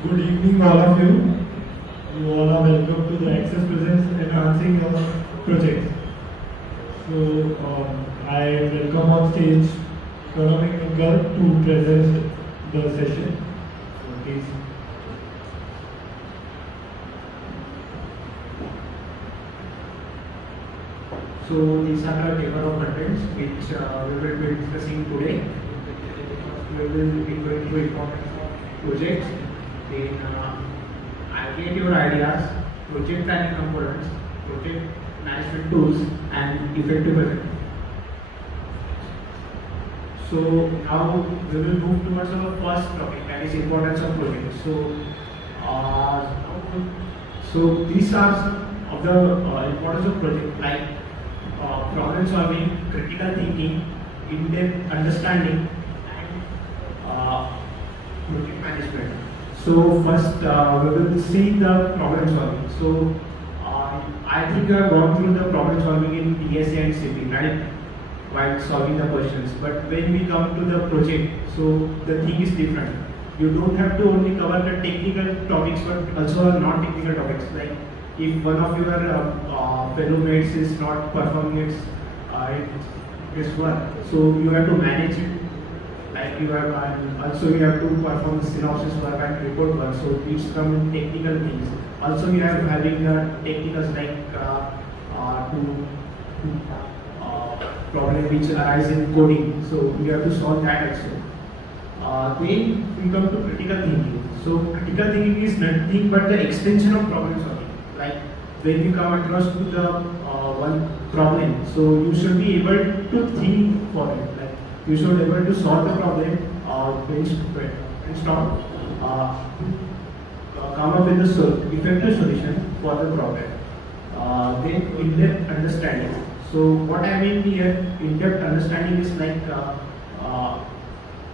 Good evening, all of you. You all are welcome to the Access Presence Enhancing Your Project. So, I welcome on stage Economic Thinker to present the session. So, please. So these are the table of contents which we will be discussing today. We will be going through importance of projects, then your ideas, project planning components, project management tools, and effective budget. So now we will move towards our first topic, that is importance of projects. So these are some of the importance of project, like problem solving, critical thinking, in-depth understanding, and project management. So first we will see the problem solving. So I think you have gone through the problem solving in DSA and CP, right? While solving the questions. But when we come to the project, so the thing is different. You don't have to only cover the technical topics, but also non-technical topics. Like if one of your fellow mates is not performing its work, so you have to manage it. Like you have, and also you have to perform synopsis work and report work. So it's some technical things. Also you have having the technicals like problem which arise in coding. So you have to solve that also. Then we come to critical thinking. So critical thinking is nothing but the extension of problem solving. Like when you come across to the one problem, so you should be able to think for it. Like you should be able to solve the problem, brainstorm, come up with the effective solution for the problem. Then in-depth understanding. So what I mean here, in-depth understanding is like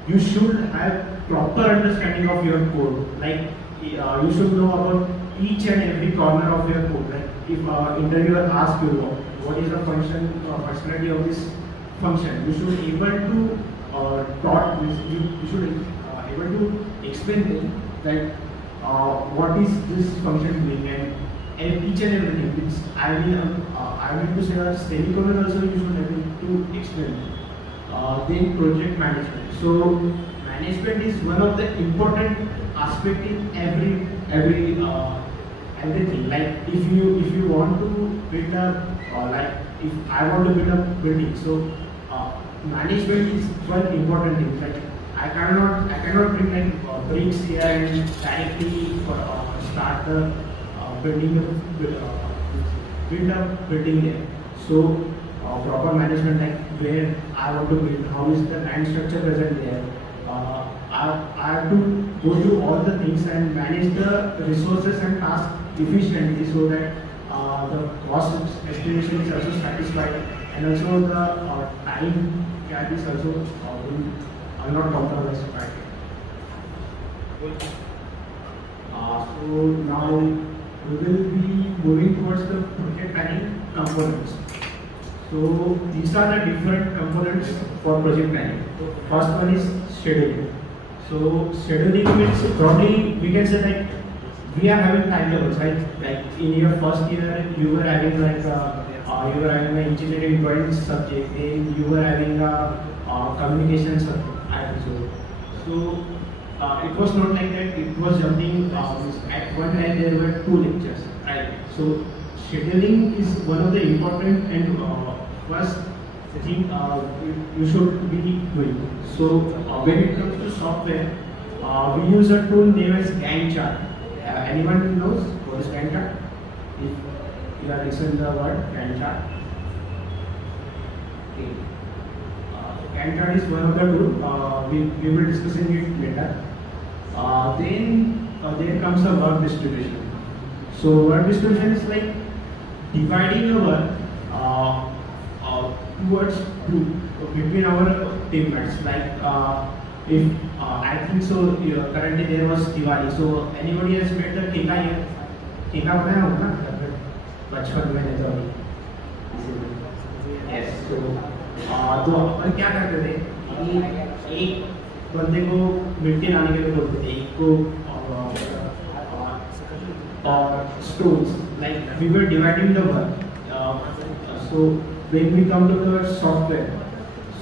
you should have proper understanding of your code. Like you should know about each and every corner of your code. Like if interviewer asks you what is the functionality of this function, you should be able to you should able to explain them that what is this function doing and each and everything. Which I will to say a semicolon also you should be able to explain. Then project management. So management is one of the important aspect in everything. Like if you want to build a like if I want to build a building, so management is one important thing. Like I cannot bring like bricks here and directly start the building build up building there. So proper management, like where I want to build, how is the land structure present there. I have to go through all the things and manage the resources and tasks efficiently so that the cost estimation is also satisfied and also the time gap is also not compromised. So now we will be moving towards the project planning components. So these are the different components for project planning. First one is scheduling. So scheduling means probably we can say like we are having timetables, right? Like in your first year you were having like you were having an engineering drawing subject, then you were having a communication subject. So it was not like that. It was jumping. At one time there were 2 lectures, right? So scheduling is one of the important and first thing you should be doing. So when it comes to software, we use a tool named as Gantt chart. Anyone knows what is Gantt chart? If you are listening the word Gantt chart. Okay. Gantt chart is one of the tools. We will discussing it later. Then there comes a work distribution. So work distribution is like dividing your work towards between our teammates. Like if I think so currently there was Diwali. So anybody has made the keka here? Keka बनाया होगा ना बचपन में नहीं तो yes. So अपन क्या करते थे कि एक बंदे को मिट्टी लाने के लिए बोलते थे, एक को stones. Like we were dividing the work. So when we come to the software,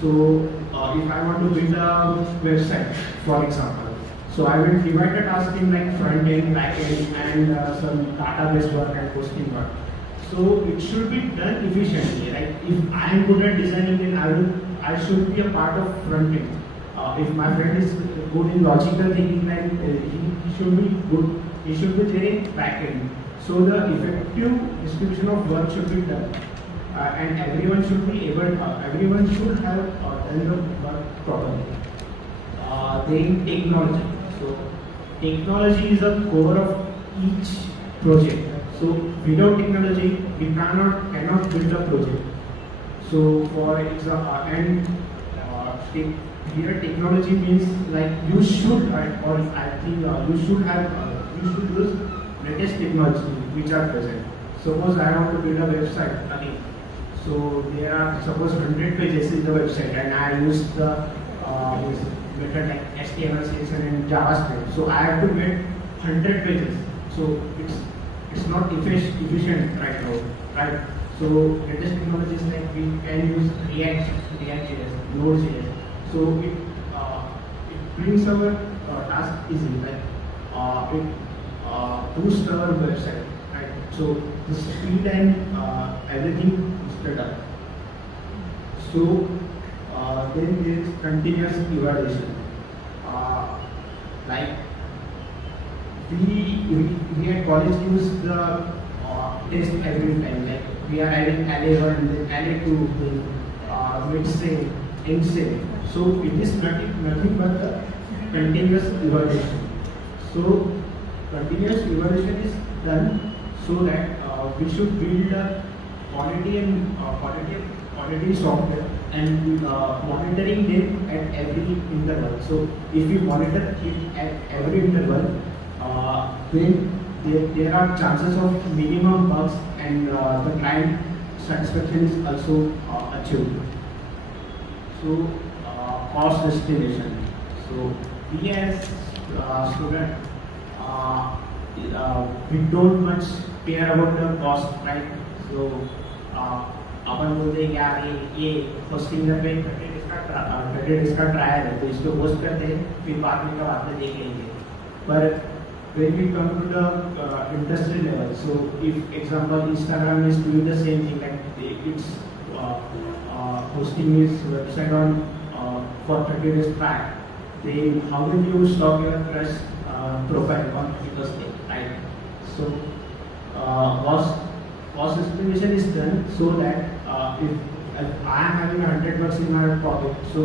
so if I want to build a website, for example, so I will divide the task in like front end, back end, and some database work and hosting work. So it should be done efficiently. Like if I am good at designing, then I should be a part of front end. If my friend is good in logical thinking, then he should be good. He should be there in back end. So the effective distribution of work should be done, and everyone should be able. Everyone should have done the work properly. Then technology. So technology is the core of each project. So without technology, we cannot build a project. So for example, here technology means like you should, or I think you should have, you should use latest technology which are present. Suppose I want to build a website again. So there are suppose 100 pages in the website, and I use the method like HTML, CSS, and JavaScript. So I have to get 100 pages. So it's not efficient right now, right? So latest technologies like we can use React.js, Node.js. So it brings our task easy. Like it boosts our website, right? So the speed and everything is better. So then there is continuous evaluation. Like we at college use the test every time. Like we are adding array 1, then array 2, then mid say, end say. So it is nothing but the continuous evaluation. So continuous evaluation is done so that we should build a quality software and monitoring them at every interval. So if we monitor it at every interval, then there are chances of minimum bugs, and the client satisfaction is also achieved. So cost estimation. So we as student, we don't much care about the cost, right? So अपन बोलते हैं कि यार ये hosting पे 30 days का trial है, तो इसको होस्ट करते हैं, फिर बाद में देख लेंगे. पर when we come to the industry level, so if example Instagram is doing the same thing, like it's hosting its website on for 30 days back, then how will you stop your crush profile on Twitter, right? So cost estimation is done so that if I am having $100 in my pocket, so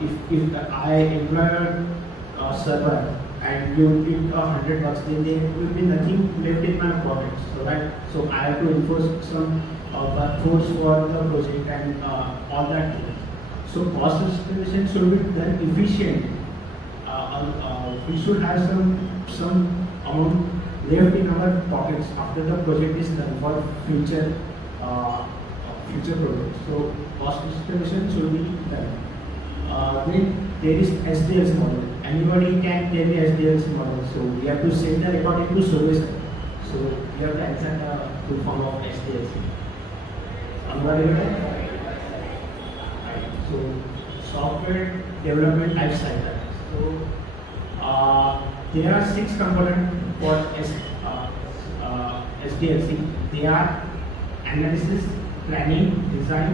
if I employ a server and you give $100, then there will be nothing left in my pocket. So right, so I have to enforce some workforce for the project and all that. So cost estimation should be done efficient. We should have some amount left in our pockets after the project is done for future projects. So cost estimation should be done. Then there is SDLC model. Anybody can tell the SDLC model. So we have to send the record into service. So we have to answer the full form of SDLC. Anybody know? So software development life cycle. So there are 6 components for SDLC. They are analysis, planning, design,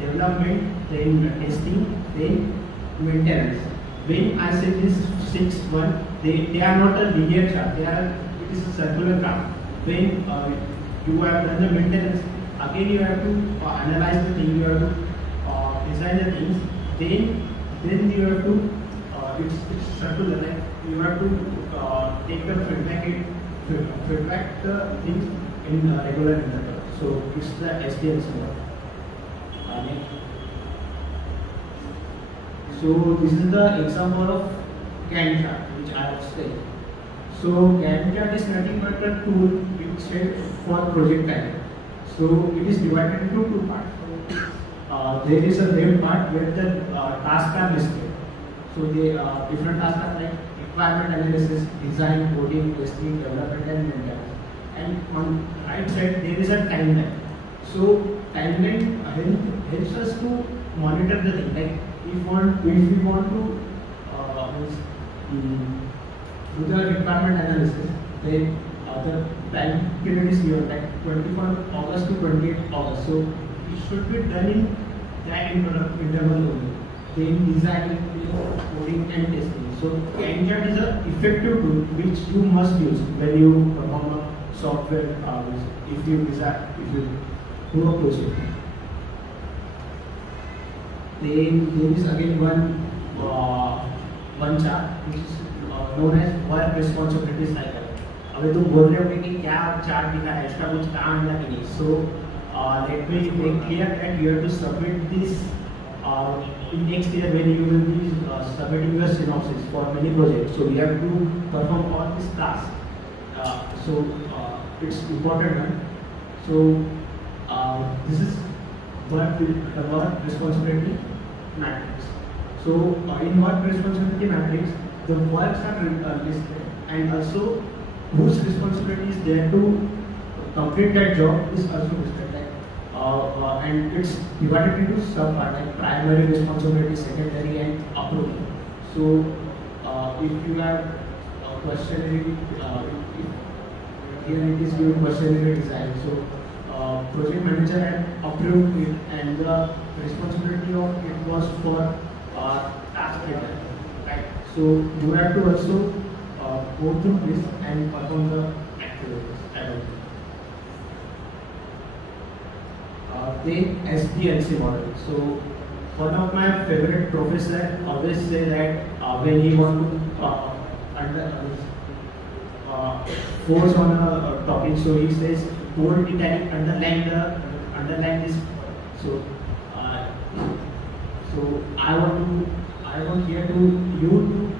development, then testing, then maintenance. When I say this 6-1, they are not a linear chart. It is a circular graph. When you have done the maintenance, again you have to analyze the thing. You have to design the things. Then you have to it's circular. Like you have to take the feedback the things in regular interval. So it's the SDLC model. So this is the example of Gantt chart which I have said. So Gantt chart is nothing but a tool which is for project time. So it is divided into 2 parts. There is a name part where the tasks are listed. So the different tasks are like requirement analysis, design, coding, testing, development, and maintenance. And on right side there is a timeline. So timeline helps us to monitor the thing. Like if we want to do the requirement analysis, then the time period is given like 24 August to 28 August. So it should be done in that interval only. Then designing, coding and testing. So Gantt chart is an effective tool which you must use when you perform a software. If you do a project. Then there is again one chart which is known as work responsibility cycle. अबे तुम बोल रहे हो कि क्या chart दिखा है, इसका कुछ काम है कि नहीं? So let me make clear that you have to submit this in next year when you will be submitting your synopsis for many projects. So you have to perform all these tasks. So it's important one. So this is the work responsibility matrix. So in work responsibility matrix, the works are listed, and also whose responsibility is there to complete that job is also listed. And it's divided into sub-part like primary responsibility, secondary, and approval. So if you have a questionnaire, here it is given questionnaire design. So project manager had approved it, and the responsibility of it was for task leader, right? So you have to also go through this and perform the activities. Then SDLC model. So one of my favorite professor always say that when he want to force on a topic, so he says bold italic underline this. So so I want here to you to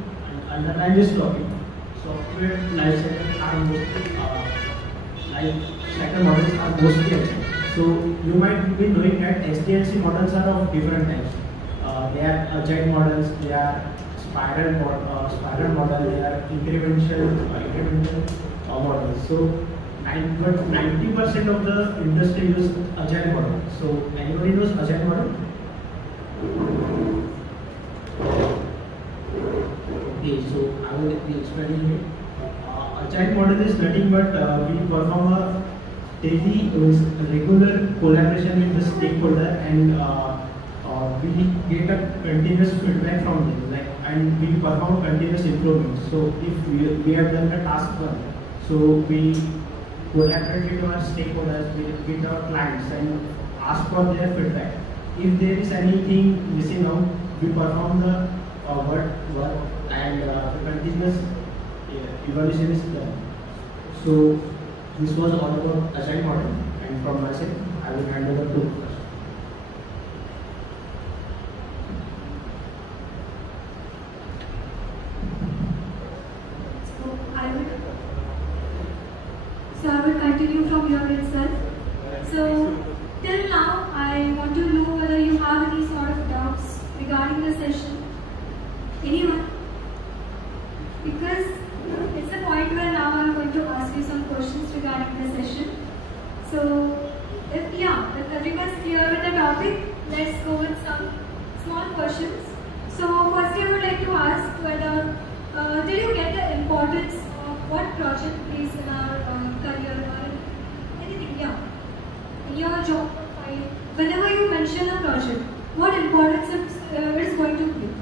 underline this topic. Software lifecycle are mostly lifecycle models are mostly accepted. So you might be knowing that SDLC models are of different types. They are agile models, they are spiral model, they are incremental models. So 90% of the industry use agile model. So anybody knows agile model? Okay, so I will be explaining it. Agile model is nothing but we perform a daily regular collaboration with the stakeholder, and we get a continuous feedback from them, and we perform continuous improvement. So if we have done the task one, so we collaborate with our stakeholders, with our clients, and ask for their feedback. If there is anything missing out, we perform the work, and the continuous evaluation is done. So this was all about agile model, and from my side, I will hand over to Prakash. So I will continue from here itself. So till now, I want to know whether you have any sort of doubts regarding the session. Anyone? Because it's a point where now I'm going to ask you some questions regarding the session. So if everyone's clear with the topic, let's go with some small questions. So firstly, I would like to ask whether did you get the importance of what project plays in our career or anything? In your job profile, whenever you mention a project, what importance it is going to play?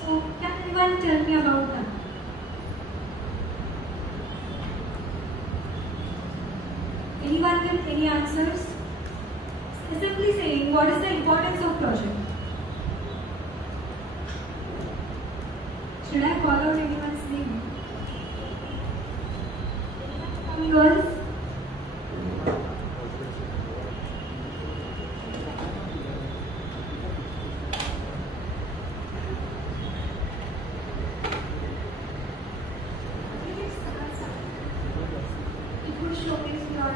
So can anyone tell me about that? Anyone with any answers? Simply saying, what is the importance of project? Should I call out anyone's name? Girls? It would showcase your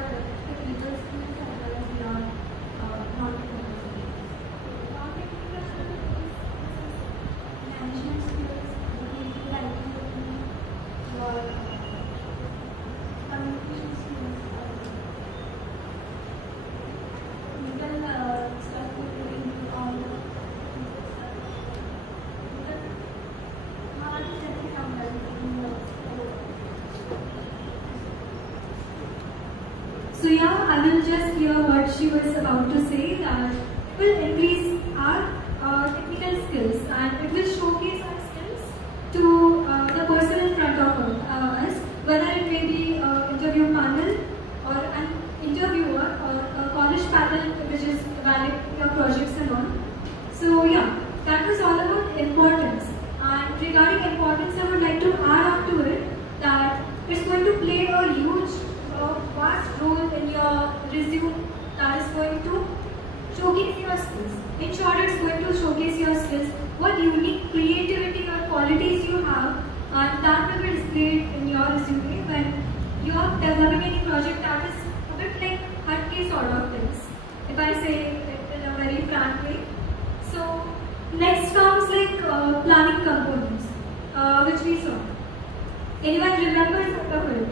technical skills as well as your non-technical skills. Non-technical skills is management skills, creative writing, So yeah, I will just hear what she was about to say, that it will increase our technical skills and it will showcase our skills to the person in front of us, whether it may be interview panel or an interviewer or a college panel which is evaluating your projects and all. So yeah, that was all about importance. And regarding importance, I would like to add on to it that it's going to play a huge, vast role in your resume, that is going to showcase your skills. In short, it's going to showcase your skills, what unique creativity or qualities you have, and that will be displayed in your resume when you are developing any project that is a bit like hutke sort of things, if I say it in a very frank way. So next comes like planning components, which we saw. Anyone remembers of it?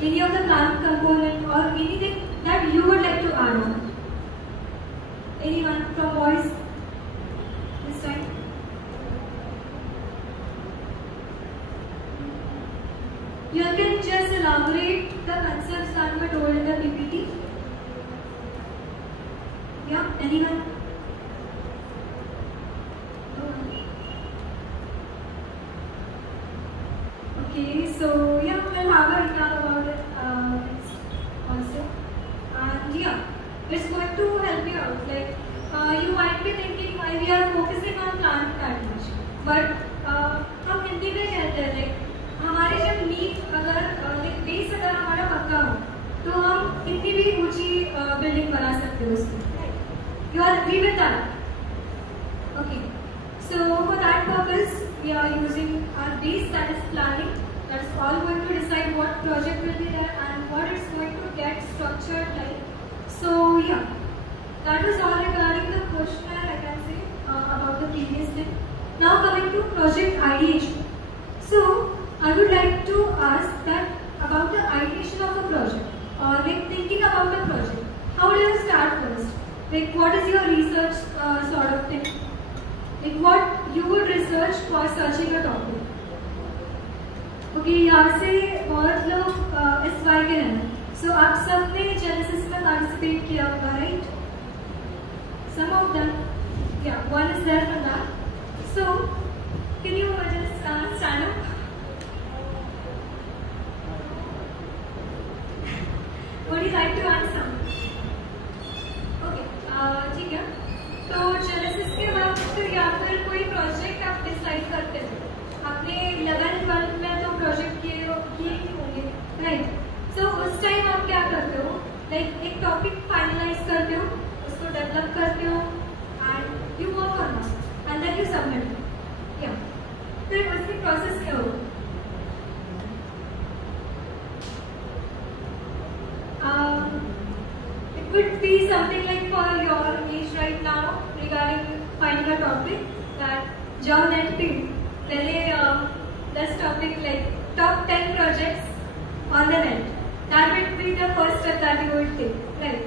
Any of the planning component or anything that you would like to add on? Anyone from boys this time? You can just elaborate the concepts that were told in the PPT. Yeah, anyone? Okay, so yeah, we'll have a recap about it next also. And yeah, it's going to help you out. Like, you might be thinking why we are focusing on planning that much. But हम हिंदी में कहते हैं like हमारे जब नींव अगर like base अगर हमारा पक्का हो तो हम कितनी भी ऊंची बिल्डिंग बना सकते हो उसमें. You are agree with that? Okay. So for that purpose, we are using our base, that is planning. That is all going to decide what project will be there and what it's going to get structured like. So yeah, that was all regarding the questionnaire, I can say, about the previous thing. Now coming to project ideation. So I would like to ask that about the ideation of a project, or like thinking about a project. How do you start first? Like what is your research sort of thing? Like what you would research for searching a topic. Okay, यहाँ से बहुत लोग इस बार के हैं. So आप सबने Genesis में participate किया होगा, right? Some of them, yeah, one is there for that. So can you just stand up? Would you like to answer? Okay, ठीक है. तो Genesis के बाद फिर या फिर कोई प्रोजेक्ट आप डिसाइड करते थे. आपने 11-12 में तो प्रोजेक्ट किए ही होंगे, राइट? सो उस टाइम आप क्या करते हो? लाइक एक टॉपिक फाइनलाइज करते हो, उसको डेवलप करते हो and you work on that and then you submit. या फिर उसकी प्रोसेस क्या हो? It would be something like for your age right now regarding finding a topic that जाओ नेट पे पहले 10 topic like top 10 projects on the net. That would be the first step that you would take, right?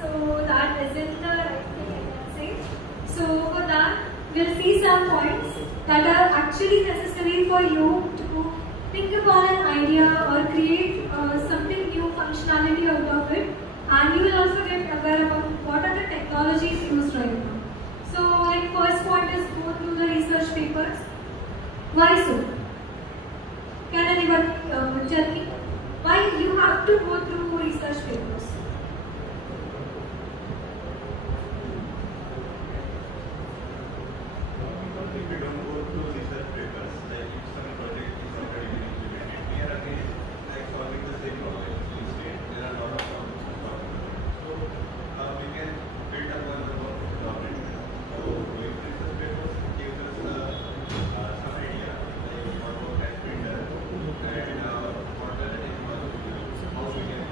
So that isn't the right thing I can say. So for that, we'll see some points that are actually necessary for you to think upon an idea or create something new functionality out of it, and you will also get aware about what are the technologies used right now. So like first point is go through the research papers. Why so? Can anyone tell me why you have to go through research papers? If we don't go through research papers, like if some project is already been implemented, we are again like solving the same problem. Instead, there are a lot of problems to solve. So we can build up on the document. So going through research papers gives us some idea like what work has been done and what are the technologies, how we can.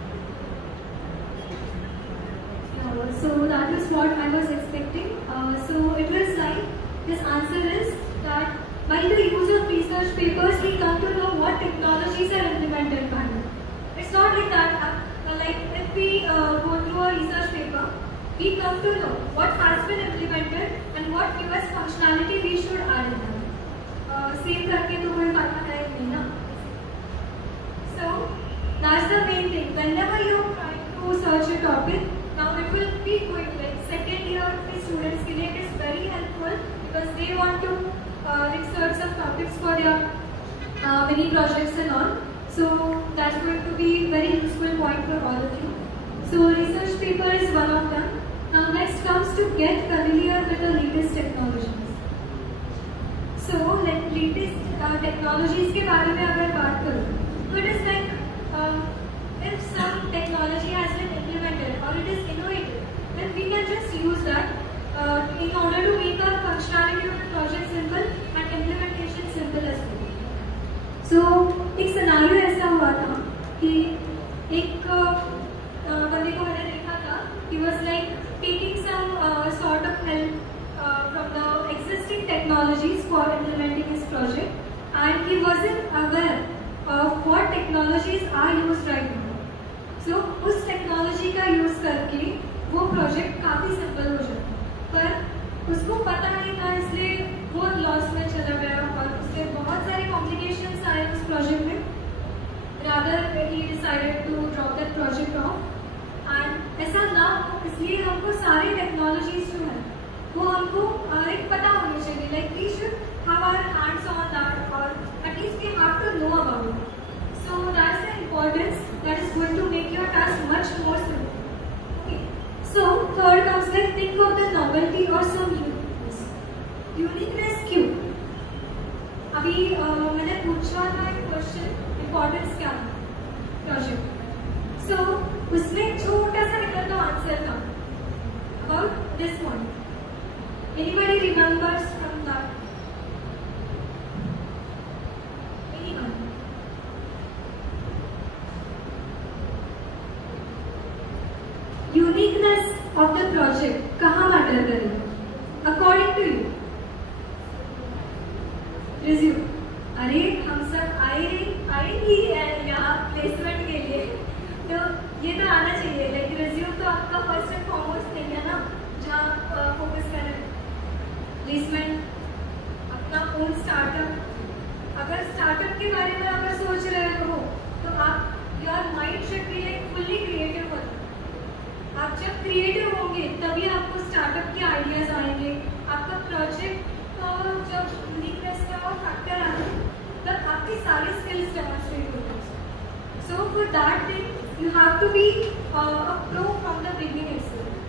So that is what I was expecting. So it was like this answer is that by the use of research papers, we come to know what technologies are implemented by them. It's not like that. Like if we go through a research paper, we come to know what has been implemented and what newest functionality we should add in that. Same करके तो कोई फायदा है नहीं ना. So That's the main thing. Whenever you're trying to search a topic, now it will be going like second year students के लिए it is very helpful because they want to research some topics for their mini projects and all. So that's going to be very useful point for all of you. So research paper is one of them. Now next comes to get familiar with the latest technologies. So latest technologies के बारे में अगर बात करूँ, तो it is like if some technology has been implemented or it is innovative, then we can just use that in order to make our functionality of the project simple and implementation simple as well. So एक scenario ऐसा हुआ था कि एक बंदे को मैंने देखा था, he was like taking some sort of help from the existing technologies for implementing his project, and he wasn't aware of what technologies are used right now. So उस टेक्नोलॉजी का यूज करके वो प्रोजेक्ट काफी simple हो जाता, पर उसको पता नहीं था, इसलिए वो लॉस में चला गया और उससे बहुत सारे कॉम्प्लिकेशंस आए उस प्रोजेक्ट में. Rather he decided to drop that project off. And ऐसा ना हो, इसलिए हमको सारे टेक्नोलॉजीज जो है वो हमको एक पता होनी चाहिए. Like we should have our hands on that और at least we have to know about it. So that's the importance that is going to make your task much more simple. Okay. So third comes like think of the novelty or some uniqueness. Uniqueness क्यों? अभी मैंने पूछा था एक question, importance क्या है project. So उसमें छोटा सा निकलता आंसर था about this one. Anybody remembers from that? Anyone? Uniqueness of the project कहाँ मैटर करेगा according to you? Resume. अरे हम सब आए ही यहाँ प्लेसमेंट के लिए, तो ये तो आना चाहिए. लाइक रिज्यूम तो आपका फर्स्ट एंड फॉरमोस्ट थिंग है ना, जहाँ फोकस कर रहे हैं. प्लेसमेंट, अपना ओन स्टार्टअप. अगर स्टार्टअप के बारे में अगर सोच रहे हो तो आप your mind should be like fully creative होता. आप जब क्रिएटिव होंगे तभी आपको स्टार्टअप के आइडियाज आएंगे, आपका प्रोजेक्ट जब यूनिकनेस का और फैक्टर आए तब आपकी सारी स्किल्स डेमोन्स्ट्रेट होते हैं. So for that thing you have to be a pro from the beginning.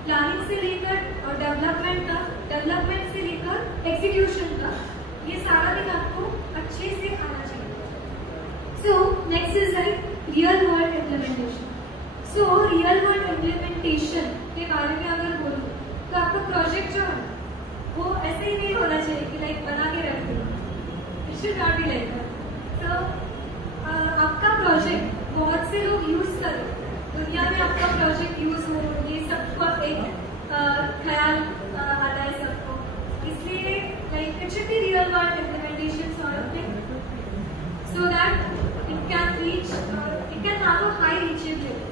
Planning से लेकर और डेवलपमेंट तक, डेवलपमेंट से लेकर एग्जीक्यूशन तक, ये सारा दिन आपको अच्छे से आना चाहिए. So next is like real world implementation. So real world implementation के बारे में अगर बोलूँ तो आपका प्रोजेक्ट जो है वो ऐसे ही नहीं होना चाहिए कि लाइक बना के रख दो. It should not be like that. तो आपका प्रोजेक्ट बहुत से लोग यूज करें, दुनिया में आपका प्रोजेक्ट यूज हो, ये सबको एक ख्याल आता है सबको. इसलिए like it should be real world implementation sort of thing, so that it can reach, it can have a high reachability.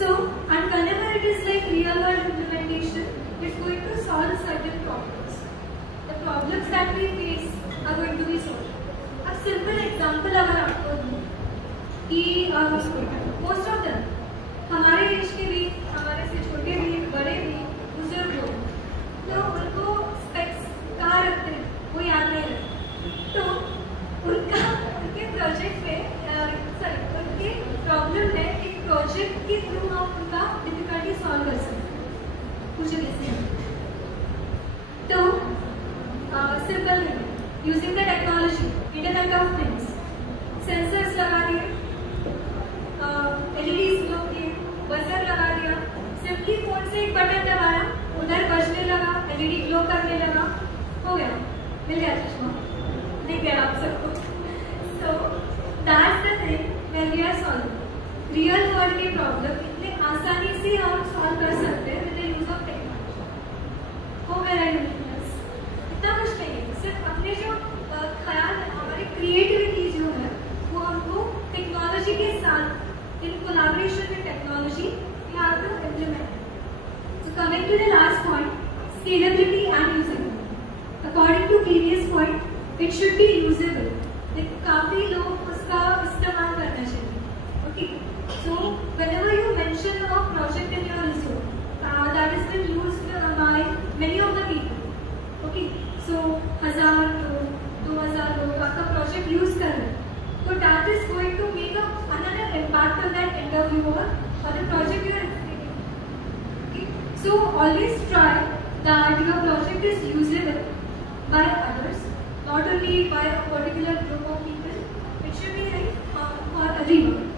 So, and whenever it is like real world implementation, it's going to solve certain problems. The problems that we face are going to be solved. A simple example अगर आपको दूँ कि most of them हमारे देश के भी, हमारे से छोटे भी, बड़े भी, बुजुर्ग लोग, तो उनको स्पेक्स कहाँ रखते हैं वो याद नहीं रखते. तो उनके प्रोजेक्ट में उनके प्रॉब्लम है कि प्रोजेक्ट के थ्रू हम उनका डिफिकल्टी सॉल्व कर सकते हैं. कुछ कैसे तो सिंपल है, using the technology, internet of things, sensors लगा दिए, एलईडीज लो किए, बजर लगा दिया, सिंपली फोन से एक बटन दबाया, उधर बजने लगा, एलईडी ग्लो करने लगा, हो गया, मिल गया चश्मा, दिख गया आप सबको. So that's the thing when we are solving real world के प्रॉब्लम. इतने आसानी से हम सॉल्व कर सकते हैं with the use of technology. हो गया यूनिकनेस, इतना कुछ नहीं है, सिर्फ अपने जो ख्याल है, हमारी क्रिएटिविटी जो है वो हमको टेक्नोलॉजी के साथ in collaboration with technology we have to implement. So coming to the last point, scalability and usability. According to previous point, it should be usable. काफी लोग उसका इस्तेमाल करना चाहिए. Okay. So whenever you mention a project in your resume, that has been used by many of the people. Okay. So 1000 लोग, 2000 लोग आपका project use कर रहे हैं, so that is going to make another impact on that interviewer or the project you are explaining. Okay. So always try that your project is usable by others, not only by a particular group of people. It should be like for everyone.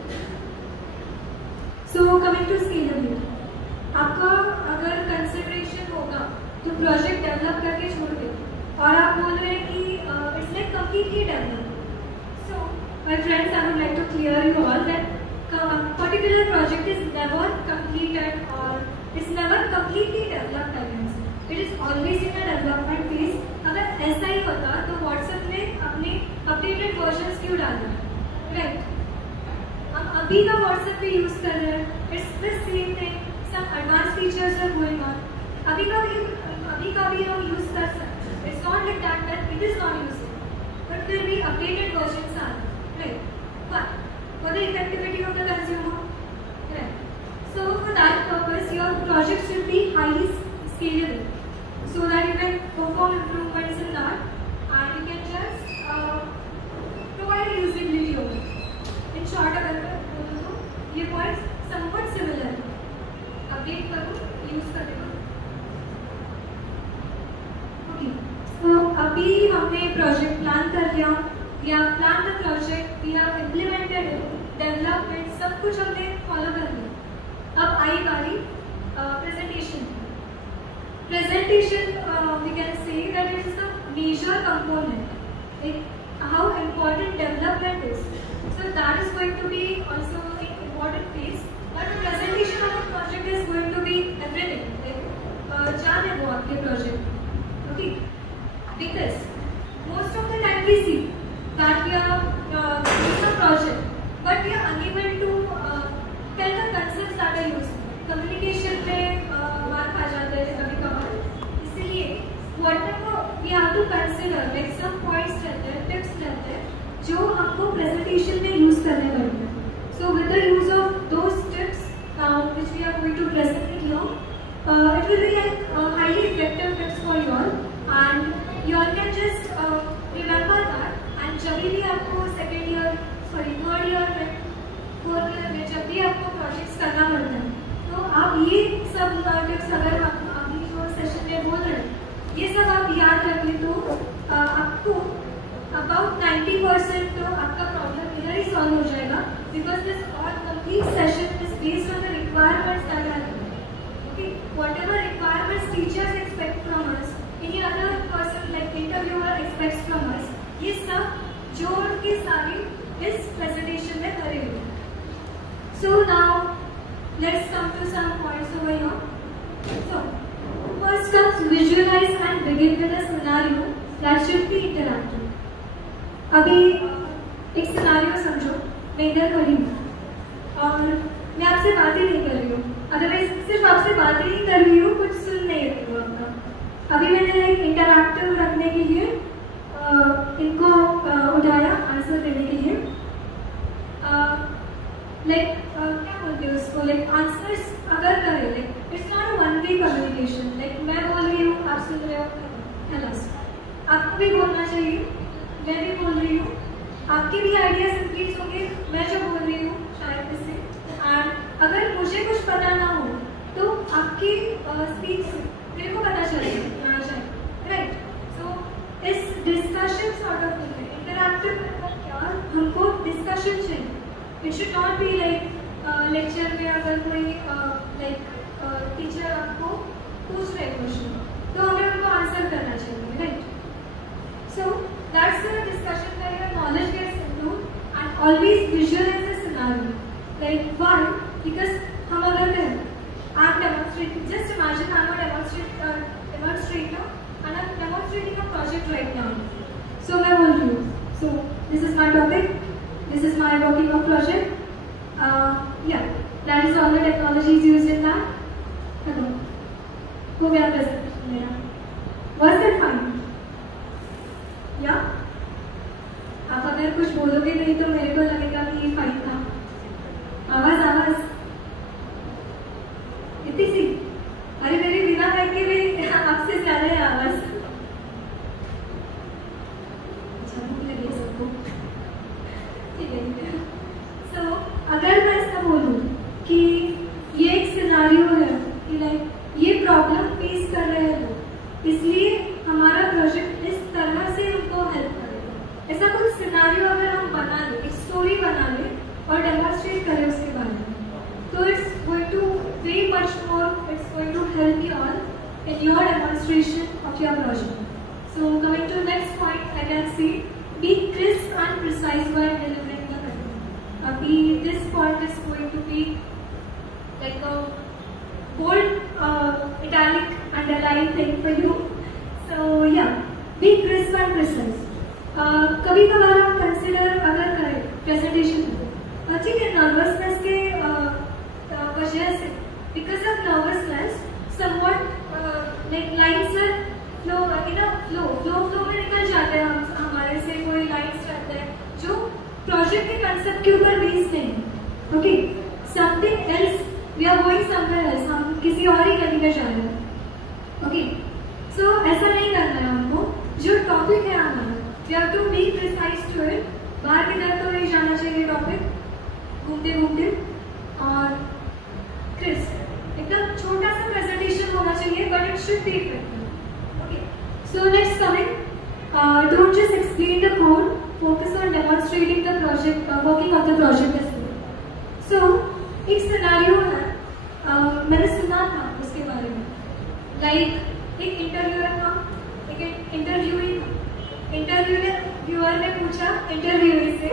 So coming to scalability, आपका अगर consideration होगा तो project develop करके छोड़ दे और आप बोल रहे हैं कि it's like completely developed. So my friends, I would like to clear you all that particular project is never completed or it's never completely developed against. It is always in a development phase. अगर ऐसा ही होता तो WhatsApp में अपने updated versions क्यों डालना, right? हम अभी का WhatsApp पे यूज कर रहे हैं. It's the same thing. Some advanced features are going on. अभी का भी हम यूज कर सकते हैं. It's not like that it is not useful. But फिर भी updated versions are right. But for the effectivity of the consumer, right? So for that purpose, your project should be highly scalable, so that you can perform improvements in that, and you can just provide usability of it. In short, अगर मैं बोलूँ तो ये points somewhat similar है. Update करो, use करो. Okay. So अभी हमने project plan कर लिया. We have planned the project, we have implemented it, development, सब कुछ हमने follow कर लिया. अब आई बारी presentation. Presentation, we can say that it is the major component. Like how important development is. So that is going to be also an important phase. But the presentation of the project is going to be everything. Like जाने दो आपके project. Okay. Because most of the time we see that we are doing a project, but we are unable to tell the concepts that are used. Communication में मार खा जाते हैं कभी कभार. इसलिए whatever we have to consider, like some points रहते हैं, tips रहते हैं, जो हमको presentation में use करने पड़ते हैं. So with the use of those tips, which we are going to present here, it will be like highly effective tips for you all, and you all can just remember that. And जब भी आपको second year, sorry third year में, fourth year में जब भी आपको projects करना पड़ता है, तो आप ये सब tips अगर आप अभी जो सेशन में बोल रहे हैं, ये सब आप याद रख लें तो आपको about 90% तो आपका प्रॉब्लम इधर ही सॉल्व हो जाएगा. Because this all complete session is based on the requirements that are there. Okay, whatever requirements teachers expect from us, any other person like interviewer expects from us, ये सब जोड़ के सारे इस presentation में करेंगे. So now let's come to some points over here. So first comes visualize and begin with a scenario that should be interactive. अभी एक सिनारियो समझो, मैं इधर खड़ी हूँ और मैं आपसे बात ही नहीं कर रही हूँ. अदरवाइज सिर्फ आपसे बात ही नहीं कर रही हूँ, कुछ सुन नहीं रही हूँ आपका. अभी मैंने एक इंटरैक्टिव रखने के लिए इनको उठाया आंसर देने के लिए. लाइक क्या बोलते हैं उसको, लाइक आंसर्स अगर करें, like it's not one way communication. Like मैं बोल रही हूँ, आप सुन रहे हो, हेलो. आपको भी बोलना चाहिए, मैं भी बोल रही हूँ, आपके भी आइडियाज इंक्रीज होंगे, मैं जो बोल रही हूँ शायद इससे. एंड अगर मुझे कुछ पता ना हो तो आपकी स्पीच से मेरे को पता चलेगा, राइट. सो इस डिस्कशन सॉर्ट ऑफ थिंग में इंटरैक्टिव मतलब क्या, हमको डिस्कशन चाहिए. It should not be like lecture में अगर कोई लाइक टीचर आपको पूछ रहे क्वेश्चन तो हमें उनको आंसर करना चाहिए, right. So that's the discussion where your knowledge gets improved, and always visualize the scenario. Like why? Because हम अगर करें, I'm demonstrating. Just imagine I'm a demonstrator and I'm demonstrating a project right now. So मैं बोल रही हूँ. So this is my topic. This is my working on project. Yeah, that is all the technologies used in that. Hello. हो गया presentation मेरा. Was it fine? या आप अगर कुछ बोलोगे नहीं तो मेरे को लगेगा कि ये फाइन था. है। So, अगर मैं ऐसा बोलूँ कि ये एक सिनारियो है कि लाइक ये प्रॉब्लम फेस कर रहे हैं लोग, इसलिए हमारा प्रोजेक्ट इस तरह से उनको हेल्प करेगा, ऐसा कुछ सिनारियो अगर हम बना लें, एक स्टोरी बना लें और डेमोन्स्ट्रेट करें उसके बारे में, तो it's going to very much more, it's going to help you all in your demonstration of your project. So coming to the next point, I can see be crisp and precise while delivering the content. This point is going to be like a bold, italic, underline thing for you. So yeah, be crisp and precise. कभी कभार हम consider अगर करें presentation में, ठीक है, nervousness के वजह से, because of nervousness, somewhat like lines are flow in a flow में निकल जाते हैं, हम हमारे से कोई लाइन्स रहते हैं जो प्रोजेक्ट के कंसेप्ट के ऊपर बेस्ड नहीं है। Okay, something else, we are going somewhere else, हम किसी और ही गली में जा रहे हैं। ओके, सो ऐसा नहीं करना है हमको। जो टॉपिक है हमारा, we have to be precise to it, बाहर की तरफ तो नहीं जाना चाहिए टॉपिक घूमते घूमते, और क्रिस्प, एकदम छोटा सा प्रेजेंटेशन होना चाहिए, but it should be effective. Okay, so next coming, don't just explain the code, focus on demonstrating the project, working on the project as well. सो एक सिनेरियो है, मैंने सुना था उसके बारे में, लाइक एक इंटरव्यूअर था, एक इंटरव्यूअर ने पूछा इंटरव्यूअर से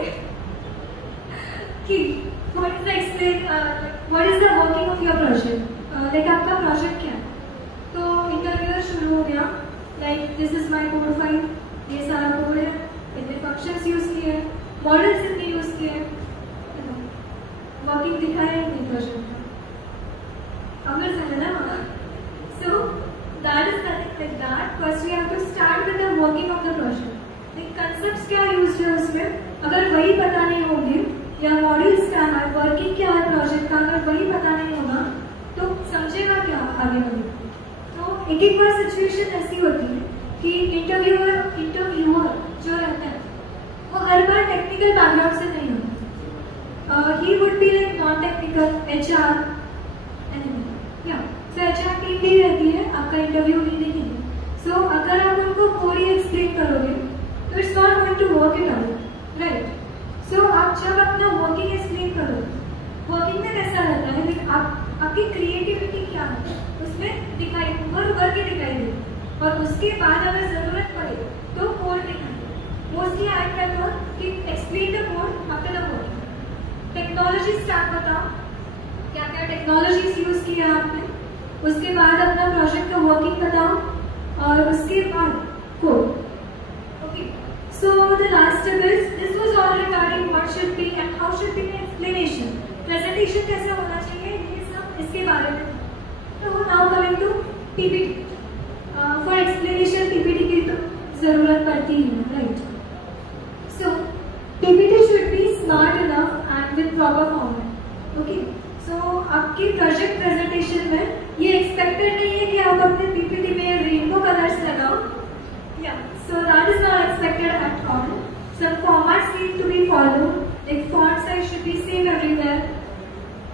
कि what is the working of your project? Like आपका प्रोजेक्ट क्या है? तो इंटरव्यूअर शुरू हो गया, like this is my code file, ये सारा कोड है, इतने फंक्शंस यूज किए हैं, मॉडल्स इतने यूज किए हैं, वर्किंग दिखाया है नहीं प्रोजेक्ट का, अगर समझ ना। So that is nothing like that. First we have to start with the working of the project. Like concepts क्या यूज है उसमें, अगर वही पता नहीं होंगे, या मॉड्यूल्स क्या है, वर्किंग क्या है प्रोजेक्ट का, अगर वही पता नहीं होगा तो समझेगा क्या आगे वाले। तो एक बार सिचुएशन ऐसी होती है कि इंटरव्यूअर जो रहता है वो हर बार टेक्निकल बैकग्राउंड से नहीं होता, he would be like non technical, HR या सो HR टीम भी रहती है, आपका इंटरव्यू भी नहीं है। सो अगर आप उनको पूरी एक्सप्लेन करोगे तो it's not going to work it out, right. So आप जब अपना वर्किंग एक्सप्लेन करो, वर्किंग में कैसा रहता है कि आपकी क्रिएटिविटी क्या है उसमें दिखाई उभर के दिखाई दे, और उसके बाद अगर जरूरत पड़े तो कोड दिखाई। मोस्टली आई कहता कि explain the code after the working. Technology start बताओ, क्या क्या टेक्नोलॉजीज यूज किया आपने, उसके बाद अपना प्रोजेक्ट का वर्किंग बताओ, और उसके बाद code. Okay, so the last step is, this was all regarding what should be and how should be the explanation, presentation कैसे होना चाहिए, ये सब इसके बारे में। तो now coming to PPT, for explanation PPT की तो जरूरत पड़ती है, right? So PPT should be smart enough and with proper format. Okay, so आपकी प्रोजेक्ट प्रेजेंटेशन में ये एक्सपेक्टेड नहीं है कि आप अपने PPT में रेनबो कलर्स लगाओ, yeah, so that is not expected at all. Some formats need to be followed, like font size should be same everywhere,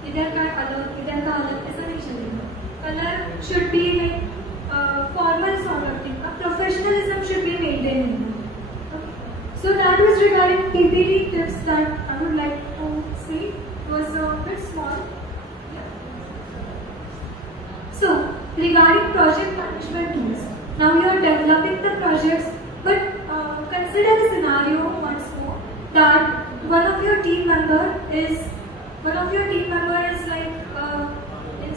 इधर का अलग इधर का अलग, ऐसा नहीं चलेगा। Color should be like formal sort of thing, a professionalism should be maintained. Okay. So that was regarding PPT tips that I would like to say. It was a bit small. Yeah. So regarding project management tools, now you are developing the projects, but consider the scenario once more that one of your team member is like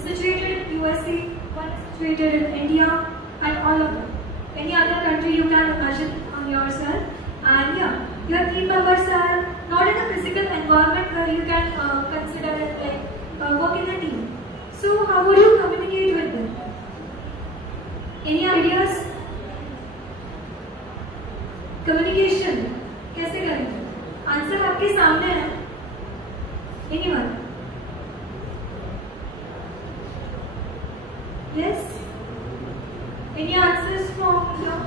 situated in USA, one is situated in India, and all of them. Any other country you can imagine on yourself, and yeah, your team members are not in a physical environment where you can consider it like work in a team. So how would you communicate with them? Any ideas? Communication कैसे करेंगे? Answer आपके सामने है। Anyone? Yes? Any answers from your?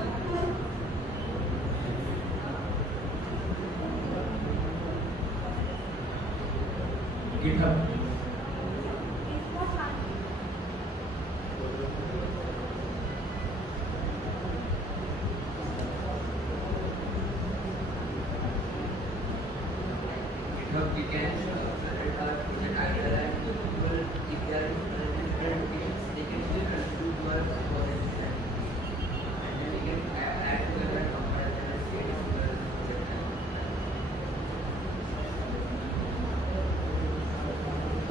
GitHub. GitHub, we can generate our project idea and people, if they are in different locations, they can still contribute to our project and then we can add together and compare and create a project.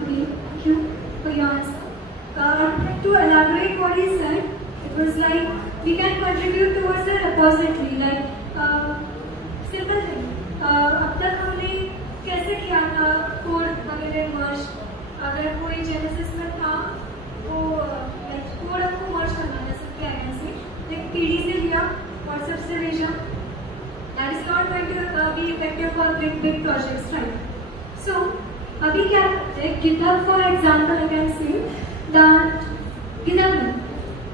Okay, thank you for your answer. To elaborate what he said, it was like we can contribute towards the repository, like simple thing. अब तक हमने कैसे किया था code वगैरह मर्ज, अगर कोई genesis में था वो लाइक कोड हमको मर्ज करना है सबके आईडी से, लाइक पीडी से लिया व्हाट्सएप से भेजा, that is not going to be effective for big projects, right? So अभी क्या करते हैं, GitHub for example I can say that GitHub में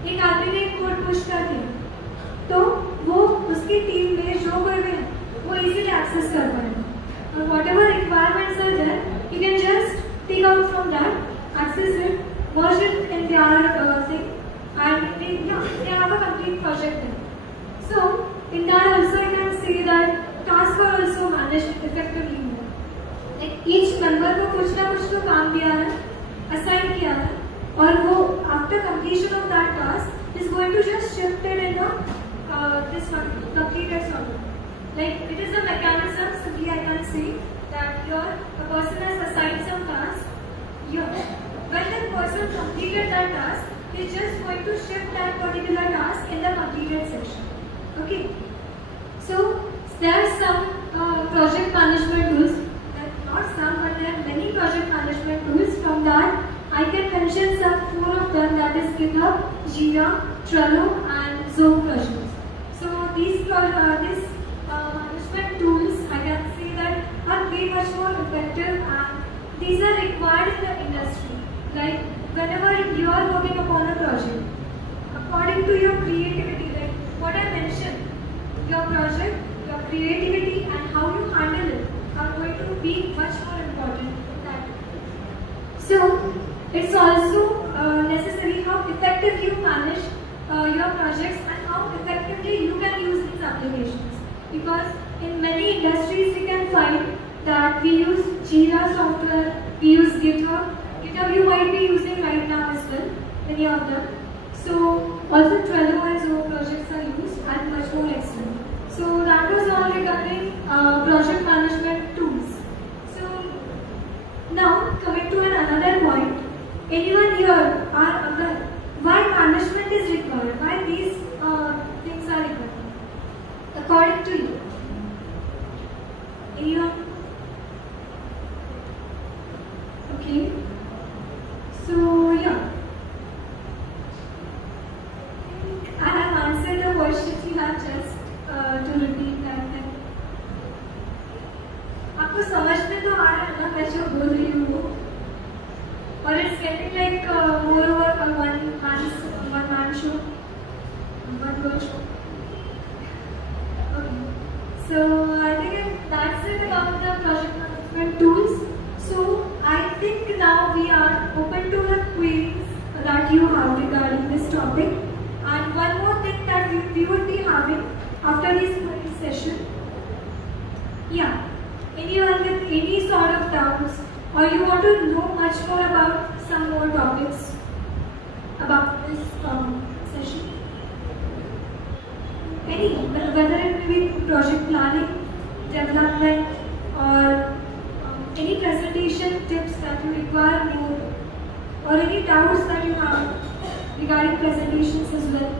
एक आदमी ने एक कोड पुश कर दिया तो वो उसकी टीम में जो कोई भी है वो इजीली एक्सेस कर पाएगा और whatever requirements are there, you can just take out from that, access it, merge it in their thing, and they have a complete project there. So in that also you can see that tasks are also managed effectively more. Like each member को कुछ ना कुछ तो काम दिया है, assign किया है, और वो after completion of that task is going to just shift it in the this one completed sort. Like it is a mechanism. Simply I can say that here a person has assigned some task. Here, when the person completed that task, he is just going to shift that particular task in the completed section. Okay. So there are some project management tools. Not some, but there are many project management tools. From that, I can mention some 4 of them. That is GitHub, Jira, Trello, and Zoom projects. So these management tools, I can say that are way much more effective, and these are required in the industry. Like whenever you are working upon a project, according to your creativity, like what I mentioned, your project, your creativity, and how you handle it are going to be much more important in that. So it's also necessary how effectively you manage your projects and how effectively you can use these applications. Because in many industries we can find that we use Jira software, we use GitHub. GitHub you might be using right now as well, many of them. So also Trello and Zoom projects are used and much more extent. So that was all regarding project management tools. So now coming to another point, anyone here are aware why management is required, why these things are required? According to you, anyone? Okay. So yeah, I have answered the questions you have just to repeat that. आपको समझ में तो आ रहा है ना मैं जो बोल रही हूँ वो, और it's getting like more over a one man show, one girl show. So I think that's it about the project management tools. So I think now we are open to the queries that you have regarding this topic. And one more thing that we would be having after this query session. Yeah, anyone with any sort of doubts or you want to know much more about some more topics about this session? Any, whether it may be project planning, development, or any presentation tips that you require more, or any doubts that you have regarding presentations as well.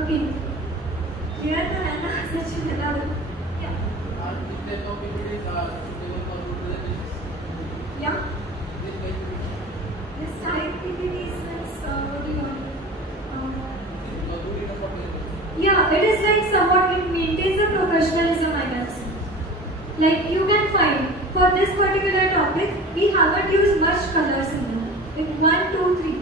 Okay. Clear the answer to the doubt. Yeah. Yeah. This type PPT is what do you want? Yeah, it is like somewhat it maintains the professionalism, I guess. Like you can find for this particular topic, we haven't used much colors in it. Like 1, 2, 3.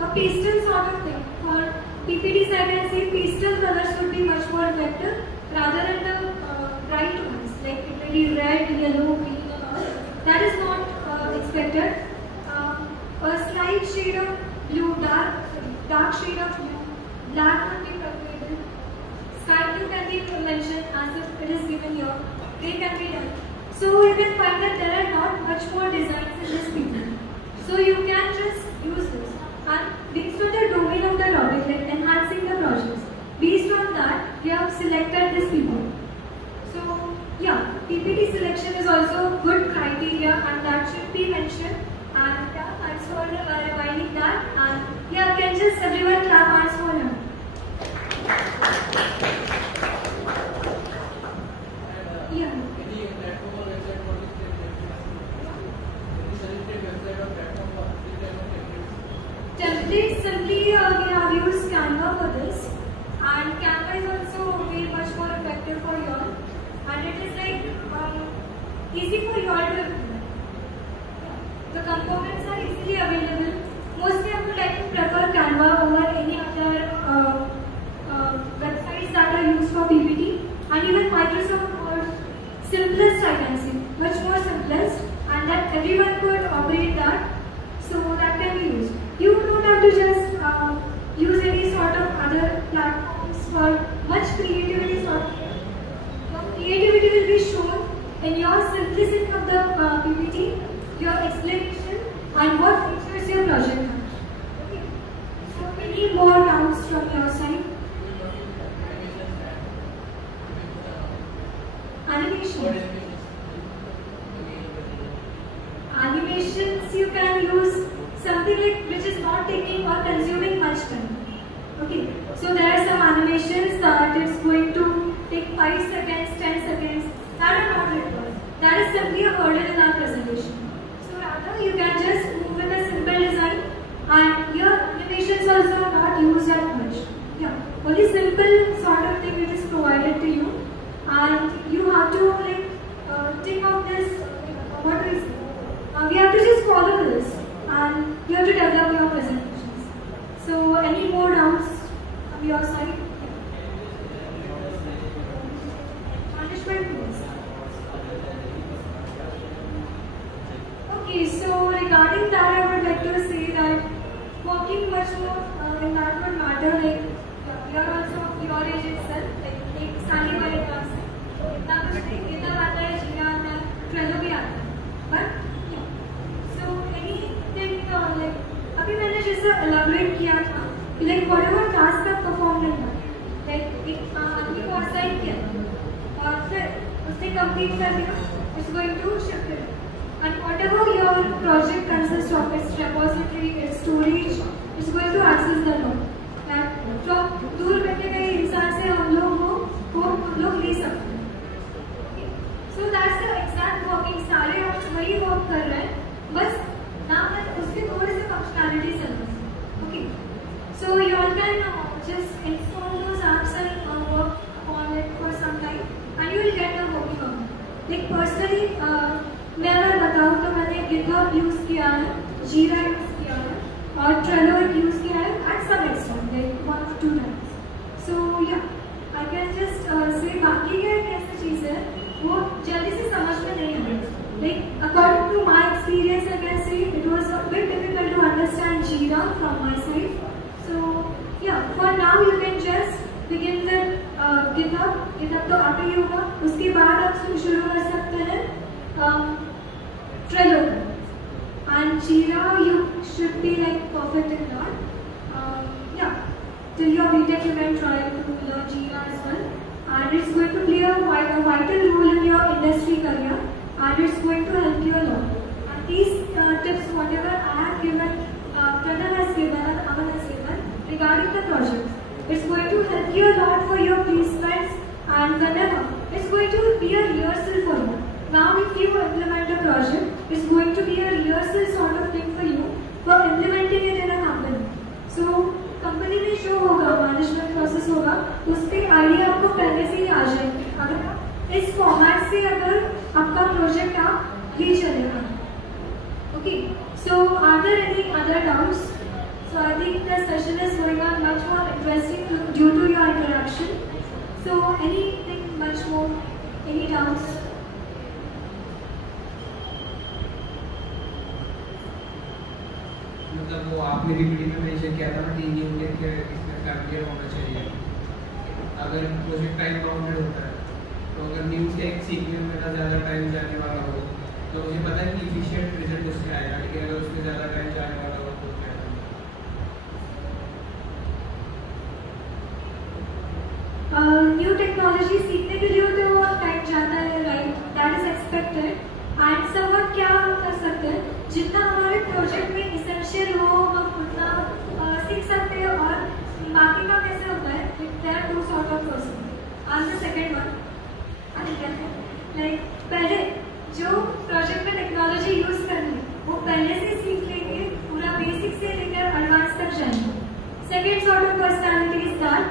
A pastel sort of thing. For PPTs, I can say pastel colors would be much more effective rather than the bright ones. Like it may be red been mentioned as if it is given here, they can be done. So you can find that there are not much more designs in this paper. So you can just use this. And based on the domain of the topic, like enhancing the projects, based on that, you have selected this paper. So yeah, PPT selection is also good criteria and that should be mentioned. And yeah, thanks for reminding that. And yeah, can just everyone clap hands for him. Yeah. Any platform or website for this any suggested website or platform for this type of templates? Templates, simply we have used Canva for this. And Canva is also way much more effective for you all. And it is like easy for you all to implement. The components are easily available. Mostly I would like to prefer Canva over any other websites that are used for PPT. And even Microsoft Word, simplest I can say, much more simplest, and that everyone could operate that, so that can be used. You don't have to just use any sort of other platforms for much creativity sort of. Your creativity will be shown in your simplicity of the PPT, your explanation, and what features your project has. Okay. So any more doubts from your side? Animation. Animations you can use something like which is not taking or consuming much time. Okay, so there are some animations that is going to take 5 seconds, 10 seconds, that are not required. That is simply a hurdle in our presentation. So rather you can just move with a simple design and your animations also are not used that much. Yeah, only simple sort of thing which is provided to you. And you have to like think of this, what do we say? We have to just follow this and you have to develop your presentations. So any more doubts from your side? Management rules. Okay, so regarding that I would like to say that working much more in that would matter, like you are also of your age itself, like सानी वाले class है, इतना कुछ नहीं, इतना आता है, जीना आता है, ट्रेलो भी आता है, but so anything like अभी मैंने जैसा elaborate किया था, like whatever task आप perform करना, like एक आदमी को assign किया और फिर उसने complete कर दिया, it's going to shift it. And whatever your project consists of, its repository, its storage, it's going to access the node. And from दूर बैठे गए इंसान से हम लोग ले सकते हैं. Okay. So that's the exact working. सारे आप वही work कर रहे हैं, बस ना उसके थोड़े से functionality चल रहे हैं. Okay. So you all can just install those apps and work on it for some time, and you will get a working on it. Like personally, मैं अगर बताऊँ तो मैंने GitHub यूज किया है, Jira यूज किया है और Trello यूज किया है at some extent, like 1 or 2 times. So yeah, I can just say बाकी क्या कैसी चीज़ है वो जल्दी से समझ में नहीं आ रही. Like according to my experience, I can say it was a bit difficult to understand Jira from my side. So yeah, for now you can just begin with GitHub. GitHub तो आगे ही होगा. उसके बाद आप शुरू कर सकते हैं Trello, and Jira you should be like perfect in that. Yeah, till your BTech you can try to learn Jira as well, and it's going to play a vital role in your industry career, and it's going to help you a lot. And these tips, whatever I have given, Pranam has given, and Aman has given regarding the projects, it's going to help you a lot for your placements, and whenever it's going to be a rehearsal for you. Now if you implement a project, it's going to be a rehearsal sort of thing for you for implementing it in a company. So company में show होगा, management process होगा, उसके idea आपको पहले से ही आ जाएगी. अगर इस format से अगर आपका project आप ले चलेगा. Okay. So are there any other doubts? So I think the session is going on much more interesting due to your interaction. So anything much more? Any doubts? मतलब वो आपने पीपीटी में मेंशन किया था ना कि न्यू टेक इसमें familiar होना चाहिए. अगर प्रोजेक्ट टाइम बाउंडेड होता है तो अगर न्यूज़ टेक सीखने में मेरा ज़्यादा टाइम जाने वाला हो तो मुझे पता है कि इफिशिएंट रिजल्ट उसमें आएगा, लेकिन अगर उसमें ज़्यादा टाइम जाने वाला हो तो क्या न्यू टेक्नोलॉजी सीखने के लिए तो टाइम जाता है, right, that is expected. And someone क्या कर सकते हैं, जितना हमारे प्रोजेक्ट में इसेंशियल हो हम उतना सीख सकते हैं। और बाकी का कैसे होता है, there are two sort of person. And the second one like पहले जो प्रोजेक्ट में टेक्नोलॉजी यूज करनी वो पहले से सीख लेंगे, पूरा बेसिक से लेकर एडवांस तक जाएंगे। Second sort of personality is that